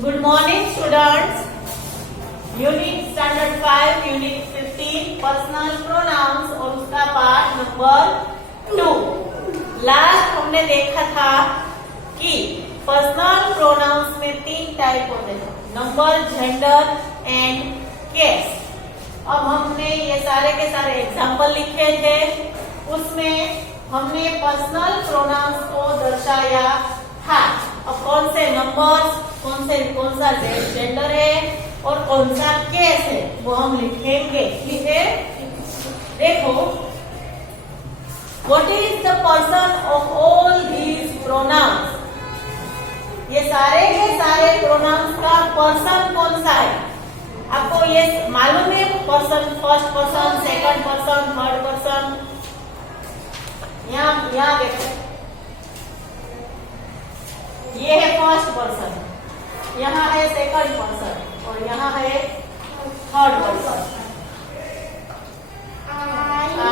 Good morning, students. Unit Standard 5, Unit 15, Personal Pronouns और उसका part number 2. लास्ट हमने देखा था कि पर्सनल प्रोनाउंस में 3 टाइप होते हैं, नंबर, जेंडर एंड केस. अब हमने ये सारे के सारे एग्जाम्पल लिखे थे, उसमें हमने पर्सनल प्रोनाउंस को दर्शाया था. अब कौन से नंबर्स, कौन सा जेंडर है और कौन सा केस है वो हम लिखेंगे. ठीक है, देखो, what is the person of all these pronouns. ये सारे के सारे प्रोनाउंस का पर्सन कौन सा है आपको ये मालूम है. Person, first person, second person, third person. यहाँ देखो, ये है फर्स्ट पर्सन, यहाँ है सेकंड पर्सन और यहाँ है third person. I,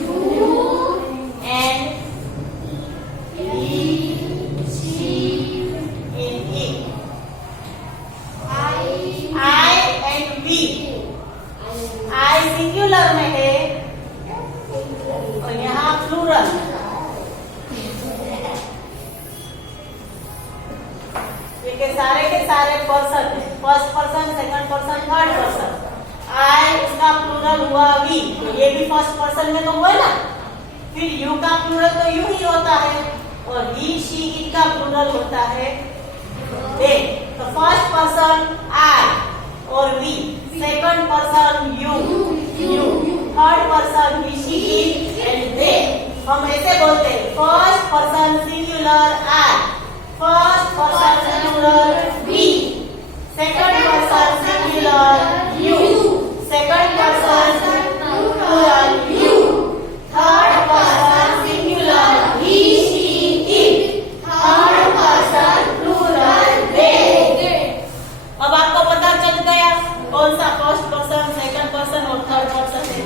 you and he, she and it. I and we. I singular में है और यहाँ प्लूरल. के सारे पर्सन है, first person, second person, third person. I इसका प्लूरल हुआ वी, तो ये भी फर्स्ट पर्सन में तो हुआ ना. फिर यू का प्लूरल तो यू ही होता है और ही, शी, इट का प्लूरल होता है दे. तो फर्स्ट पर्सन आई और we, second person you, third person he, she, it and they. हम ऐसे बोलते हैं, first person singular I, first person singular we, second person singular you, second person plural you, third person singular he, she, it, third person plural they. अब आपको पता चल गया कौन सा फर्स्ट पर्सन, सेकंड पर्सन और थर्ड पर्सन है.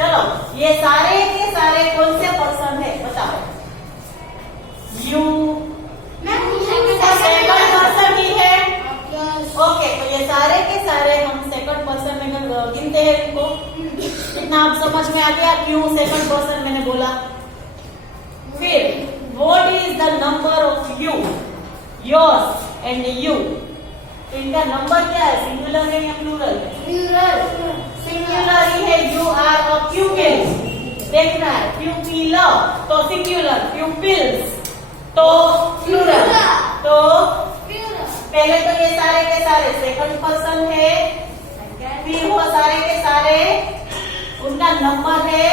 चलो, ये सारे के सारे कौन से पर्सन है बताओ. यू सेकंड पर्सन ही है. ओके, तो ये सारे के सारे हम सेकंड पर्सन में गिनते हैं इनको. कितना आप समझ में आ गया क्यों सेकंड पर्सन मैंने बोला. फिर what is the number of you, yours and you. तो इनका नंबर क्या है, सिंगुलर है या प्लूरल है. सिंगुलर ही है. You are a pupil. देखना है, प्यूपिल तो सिंगुलर, प्यूपिल्स तो प्लूरल. तो पहले तो ये सारे के सारे सेकंड पर्सन है, फिर वो सारे के सारे उनका नंबर है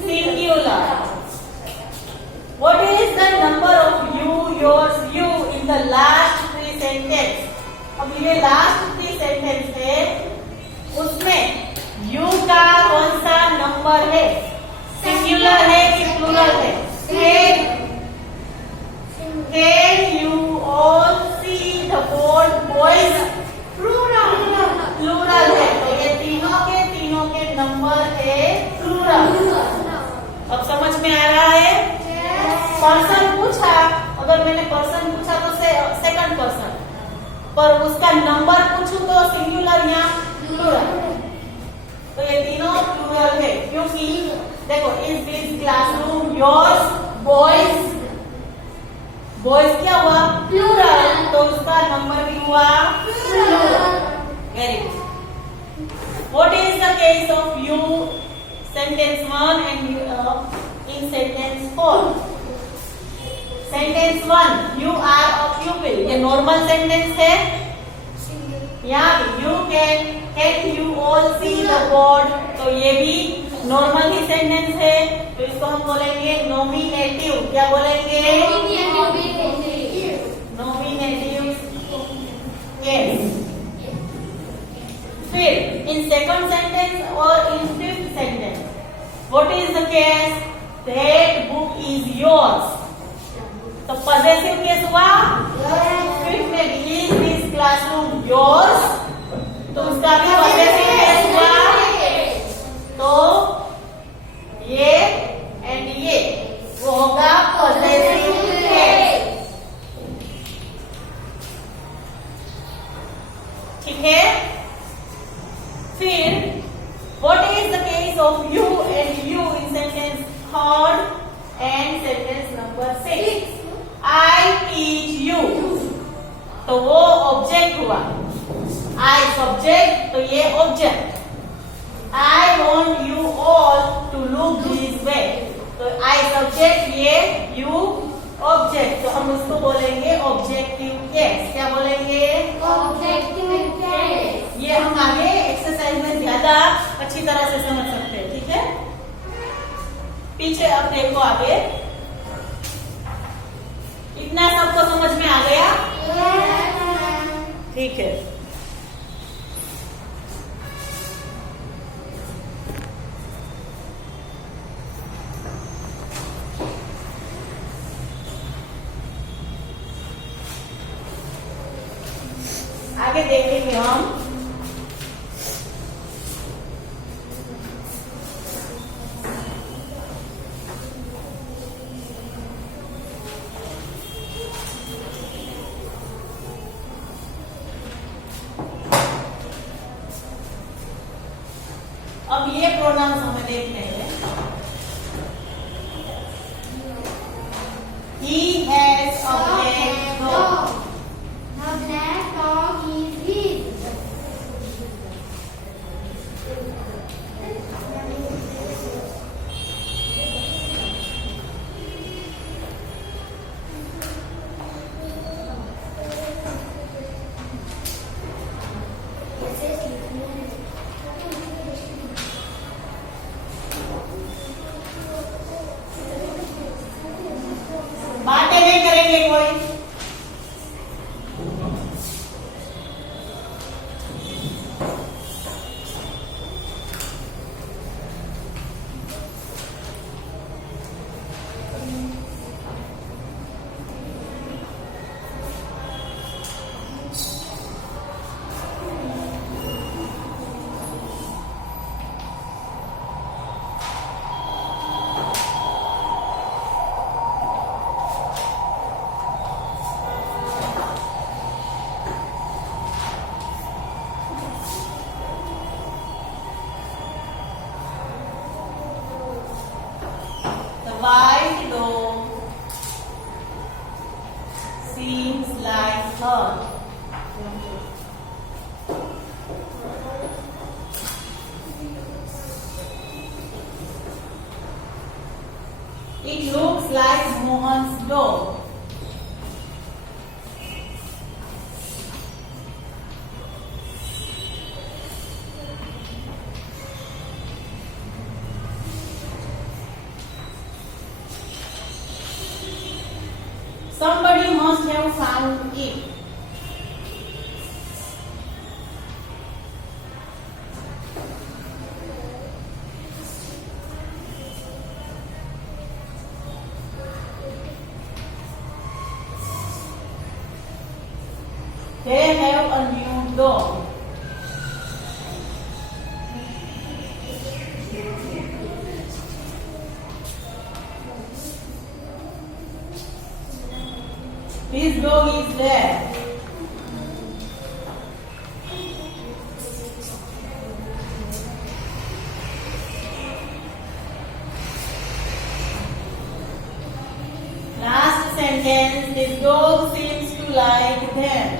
singular. What is the number of you, yours, you in the last 3 सेंटेंस. अब ये लास्ट 3 सेंटेंस है, उसमें यू का कौन सा नंबर है, सिंगुलर है कि प्लूरल है. Can you all see the board, boys? Plural है, तो ये तीनों के नंबर है प्लूरल. अब समझ में आ रहा है. पर्सन पूछा, अगर मैंने पर्सन पूछा तो सेकंड पर्सन, पर उसका नंबर पूछूं तो सिंगुलर या प्लूरल. तो ये तीनों प्लूरल है क्योंकि देखो, is this classroom yours, boys. Boys क्या हुआ, प्लूरल, तो उसका नंबर भी हुआ plural. Very good. What is the case of you, sentence 1 and in sentence 4. Sentence 1, you are a pupil, ये नॉर्मल सेंटेंस है. यहाँ you can you all see the board, तो ये भी नॉर्मल ही सेंटेंस है. तो इसको हम बोलेंगे नॉमिनेटिव. क्या बोलेंगे, नॉमिनेटिव केस. फिर इन सेकंड सेंटेंस और in fifth sentence, what is the case, that book is yours. तो पॉजिटिव केस हुआ. फिफ्थ में भी, इज दिस क्लासरूम योर्स, तो उसका भी पॉजिटिव केस हुआ. तो ये एंड ये वो होगा पॉजिटिव केस. तो वो ऑब्जेक्ट हुआ, आई सब्जेक्ट, तो ये object. I want you all to look this way, तो आई सब्जेक्ट, ये यू ऑब्जेक्ट, तो हम उसको बोलेंगे ऑब्जेक्टिव केस। क्या बोलेंगे? Objective case. ये हम आगे एक्सरसाइज में ज्यादा अच्छी तरह से समझ सकते हैं, ठीक है। पीछे अब देखो आगे, इतना सबको समझ में आ गया? ठीक है। आगे देखेंगे हम अब ये प्रोनाउंस हमें देखने हैं। He has a black dog. The black dog is his. बातें नहीं करेंगे कोई। White dog seems like her. It looks like Mohan's dog. Somebody must have found it. They have a new dog. His dog is there. Last sentence, this dog seems to like them.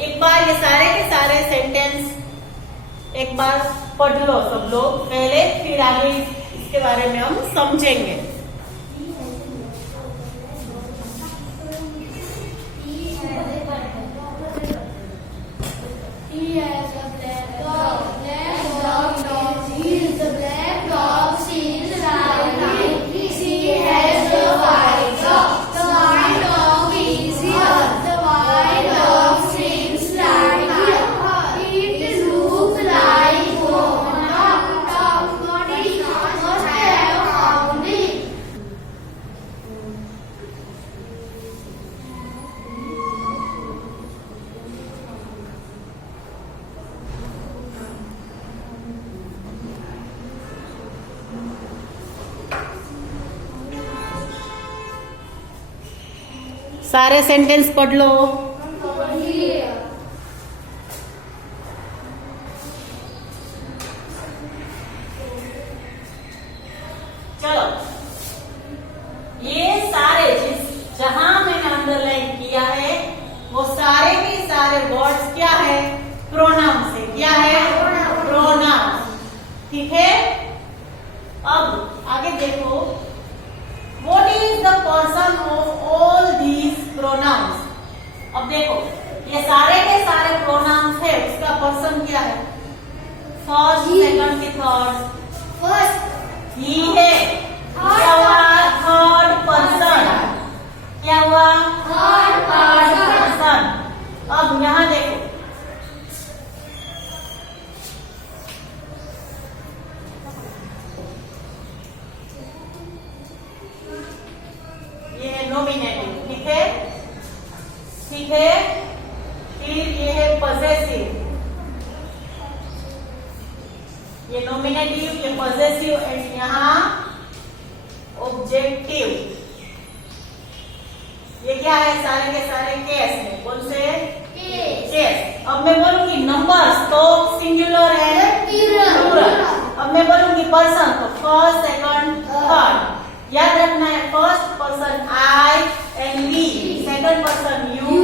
एक बार ये सारे के सारे सेंटेंस एक बार पढ़ लो सब लोग पहले, फिर आगे इसके बारे में हम समझेंगे। He has a black dog. Black dog is the black dog seems like him. She has a white dog. The white dog is her. The white dog seems like her. It looks like Mona. Somebody must have found it. सारे सेंटेंस पढ़ लो। चलो, ये सारे जहां मैंने अंडरलाइन किया है वो सारे के सारे वर्ड्स क्या है? प्रोनाउंस है। क्या है? प्रोनाउंस। ठीक है, अब आगे देखो, what is the person of all these pronouns. अब देखो, ये सारे के सारे प्रोनाउंस है, उसका पर्सन क्या है? फर्स्ट, सेकंड की थर्ड? फर्स्ट ही है। क्या हुआ? Third person. क्या हुआ? Third person. अब यहां देखो, ये है नॉमिनेटिव। ठीक है, ठीक है, फिर ये है पॉसेसिव। ये नॉमिनेटिव, ये पॉसेसिव एंड यहाँ ऑब्जेक्टिव। ये क्या है? सारे के सारे केस है। कौन से? केस। अब मैं बोलूंगी नंबर्स तो सिंगुलर है, प्लूरल। अब मैं बोलूंगी पर्सन तो फर्स्ट, सेकंड, थर्ड। याद रखना है, first person I and we, second person you,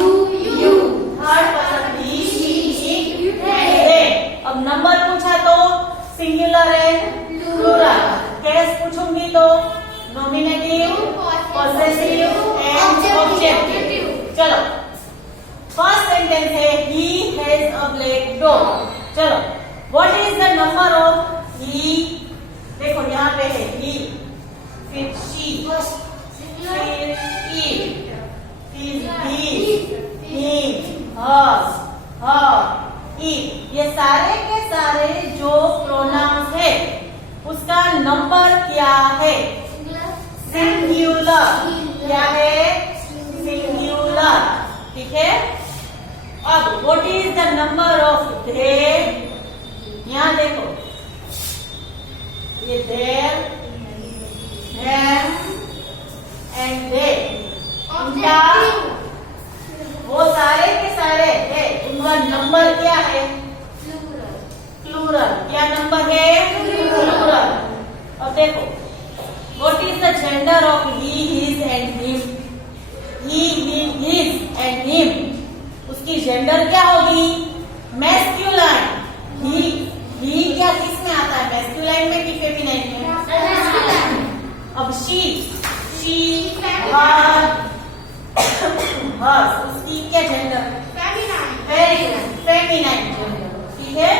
third person he, she, it and they. अब नंबर पूछा तो सिंगुलर एंड प्लूरल। केस पूछूंगी तो नॉमिनेटिव, पॉसेसिव एंड ऑब्जेक्टिव। चलो, फर्स्ट सेंटेंस है he has a black dog. चलो, what is the number of he? देखो यहाँ पे है ही, फिर शी, फिर इट, फिर हिज, हिम, हर, इट। ये सारे के सारे जो प्रोनाउंस है उसका नंबर क्या है? सिंगुलर। क्या है? सिंगुलर। ठीक है, अब what is the number of they? यहां देखो, ये देयर, them एंड दे, उनका वो सारे के सारे है, उनका नंबर क्या है? प्लूरल। क्या नंबर है? प्लूरल। अब देखो, what is the gender of he, his and him? He, his and him, उसकी जेंडर क्या होगी? मैस्कुलाइन। ही क्या किस में आता है? मैस्कुलाइन में कि फेमिनाइन में? अब शी, हर, उसकी क्या जेंडर? Feminine gender. ठीक है,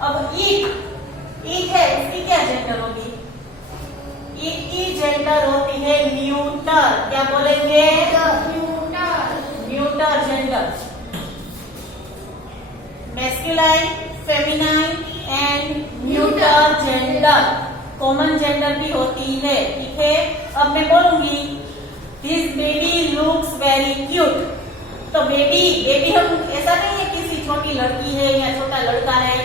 अब इट है, उसकी क्या जेंडर होगी? इट की जेंडर होती है न्यूटर। क्या बोलेंगे? Neuter gender. Masculine, feminine and neuter gender. Common gender भी होती है। ठीक है, अब मैं बोलूंगी this baby looks very cute. तो बेबी हम ऐसा नहीं है किसी छोटी लड़की है या छोटा लड़का है,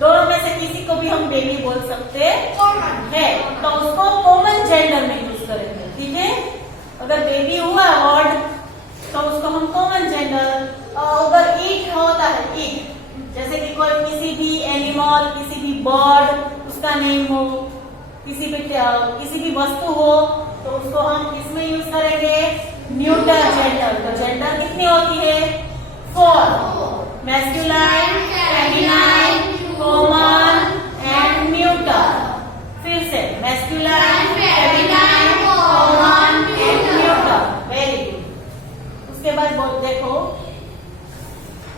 दोनों में से किसी को भी हम बेबी बोल सकते हैं, तो उसको कॉमन जेंडर में यूज करेंगे। ठीक है, अगर बेबी हुआ वर्ड तो उसको हम कॉमन जेंडर। अगर ईट होता है, ईट जैसे कि कोई किसी भी एनिमल, किसी भी बर्ड उसका नेम हो, किसी भी वस्तु हो, तो उसको हम किसमें यूज करेंगे? Neuter gender. तो जेंडर कितनी होती है? 4। Masculine, feminine, common and neuter. फिर से masculine, feminine, common and neuter. Very good. उसके बाद बोल देखो,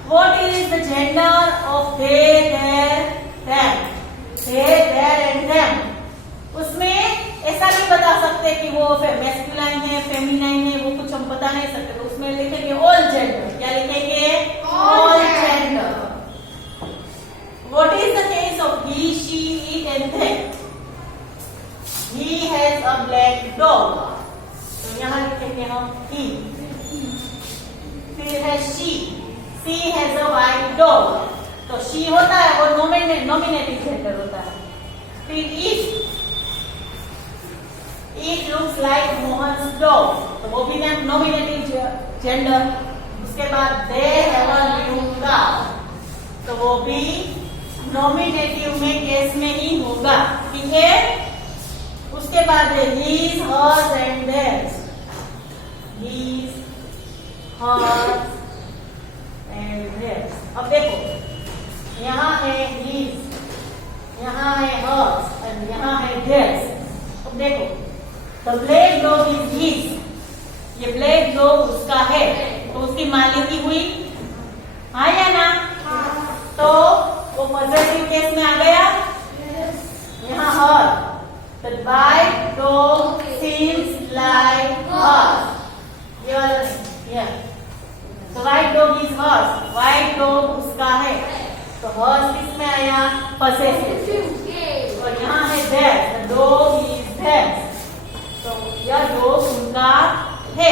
what is the gender of they, their, them? They, their and them, उसमें ऐसा नहीं बता सकते कि वो मैस्कुलाइन है, फेमिनाइन है, वो कुछ हम बता नहीं सकते। तो उसमें लिखेंगे ऑल जेंडर। क्या लिखेंगे? All gender. What is the case of he, she, it and they? He has a black dog, तो यहाँ लिखेंगे हम ही। फिर है she has a white dog, तो शी होता है वो नॉमिनेटिव जेंडर होता है। फिर इट लुक्स लाइक मोहन्स डॉग, तो वो भी नॉमिनेटिव जेंडर। उसके बाद they have a new car, तो वो भी नॉमिनेटिव में केस में ही होगा। ठीक है, उसके बाद है his, hers and theirs. His, hers and theirs. अब देखो यहाँ है his, यहाँ है hers और यहाँ है theirs. अब देखो the black dog is his. ये ब्लैक डॉग उसका है तो उसकी मालिकी हुई, हाँ या ना? तो वो पॉजिटिव केस में आ गया. यहाँ हर, the white dog seems like hers. ये वाला नहीं, ये the white dog is hers. white dog उसका है तो hers किस में आया? पॉजिटिव. और यहाँ है theirs, the dog is theirs. तो यह डॉग उनका है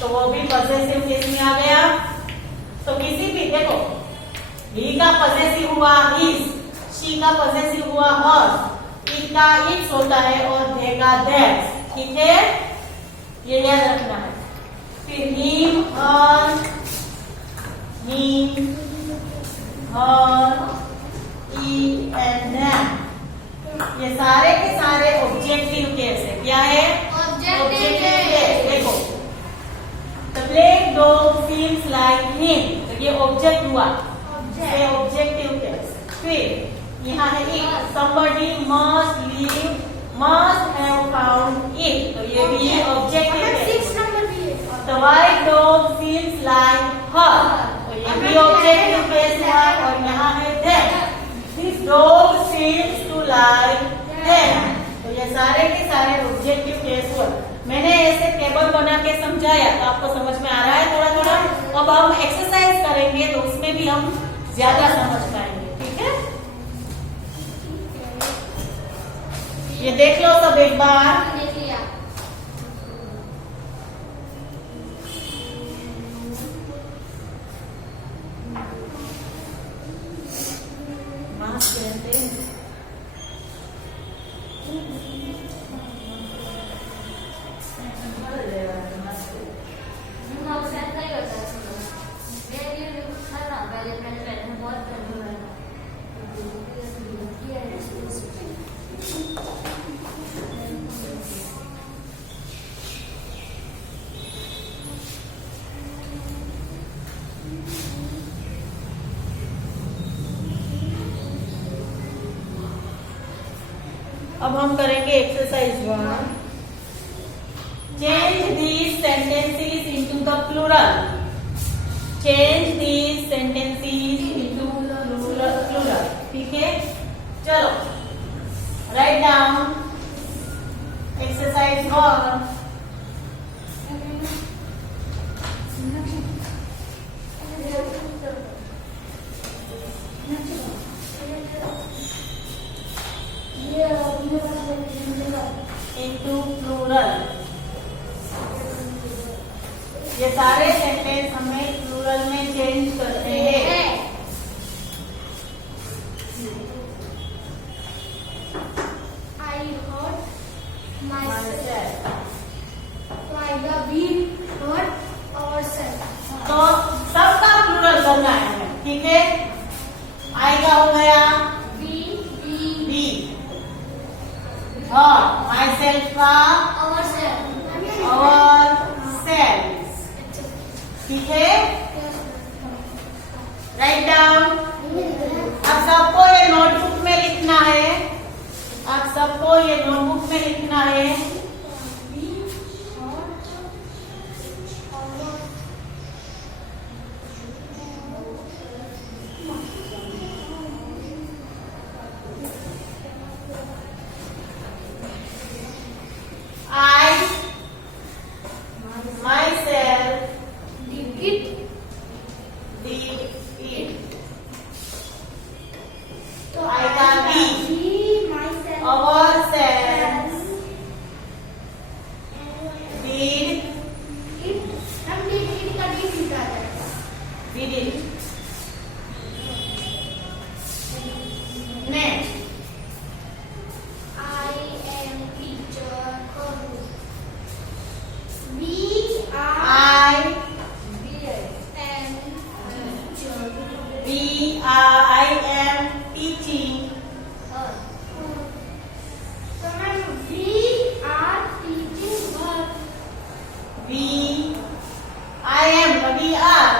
तो वो भी पॉजिटिव केस में आ गया. तो किसी भी देखो ही का पॉजिटिव हुआ हिज, शी का पॉजिटिव हुआ हर्स, इट का इट्स होता है और दे का दैट्स. ठीक है, ये याद रखना है. फिर हिम, हर, हिम, हर, इट एंड देम. ये सारे के सारे ऑब्जेक्टिव केस है. क्या है? Objective case. देखो the black dog seems like him. तो ये ऑब्जेक्ट हुआ, ये ऑब्जेक्टिव केस. फिर यहाँ है it. somebody must leave, must have found it. तो ये भी objective case. the white dog seems like her. तो ये भी ऑब्जेक्टिव केस हुआ. और यहाँ है them. this dog seems to like them. तो ये सारे के सारे ऑब्जेक्टिव केस हुआ. मैंने ऐसे टेबल बना के समझाया तो आपको समझ में आ रहा है थोड़ा थोड़ा. अब हम एक्सरसाइज करेंगे तो उसमें भी हम ज्यादा समझ पाएंगे. ठीक है, ये देख लो सब एक बार. अब हम करेंगे exercise 1. Change these sentences into the plural. Change these sentences into plural. ठीक है, चलो write down exercise 1. into plural. ये सारे सेंटेंस हमें प्लूरल में चेंज करते हैं. I hurt myself. myself. We hurt ourselves. तो सबका प्लूरल करना है हमें. ठीक है, आई का हो गया बी, और माई सेल्फ का और सेल्फ. ठीक है, राइट डाउन. अब सबको ये नोटबुक में लिखना है. आप सबको ये नोटबुक में लिखना है. we are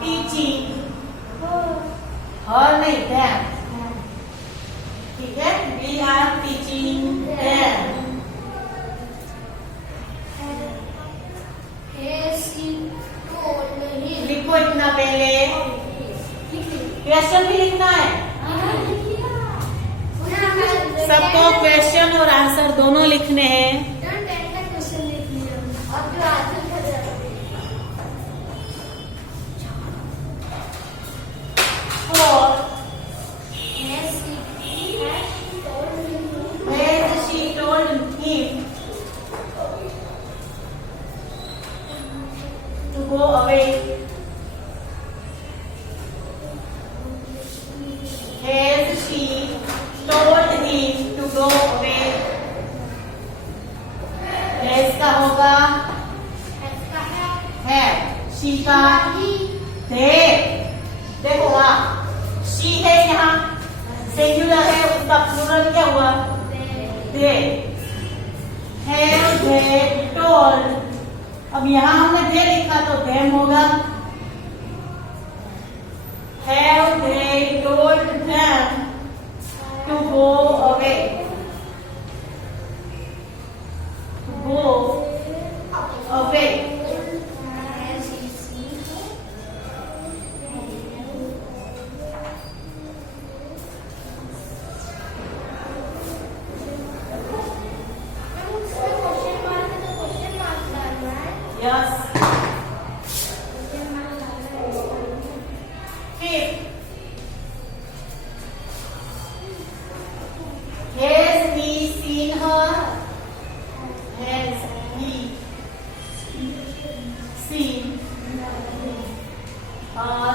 teaching her नहीं them, ठीक है, we are teaching them. लिखो इतना पहले, क्वेश्चन भी लिखना है सबको, क्वेश्चन और आंसर दोनों लिखने हैं. Has she told him to go away? Has she told him to go away? Has का होगा है, she का they. देखो वहाँ she है, यहाँ सिंगुलर है, उसका प्लूरल क्या हुआ they. Have they told, अब यहाँ हमने they लिखा तो them होगा. Have they told them to go away? To go away. Yes. Fifth. Has he seen her? Has he seen her?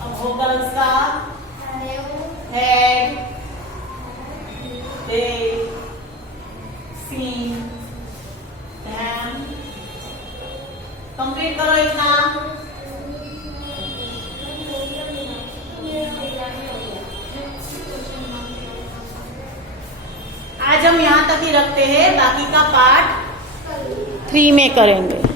अब होगा उसका had they seen them. Complete करो इतना. आज हम यहाँ तक ही रखते हैं, बाकी का पार्ट 3 में करेंगे.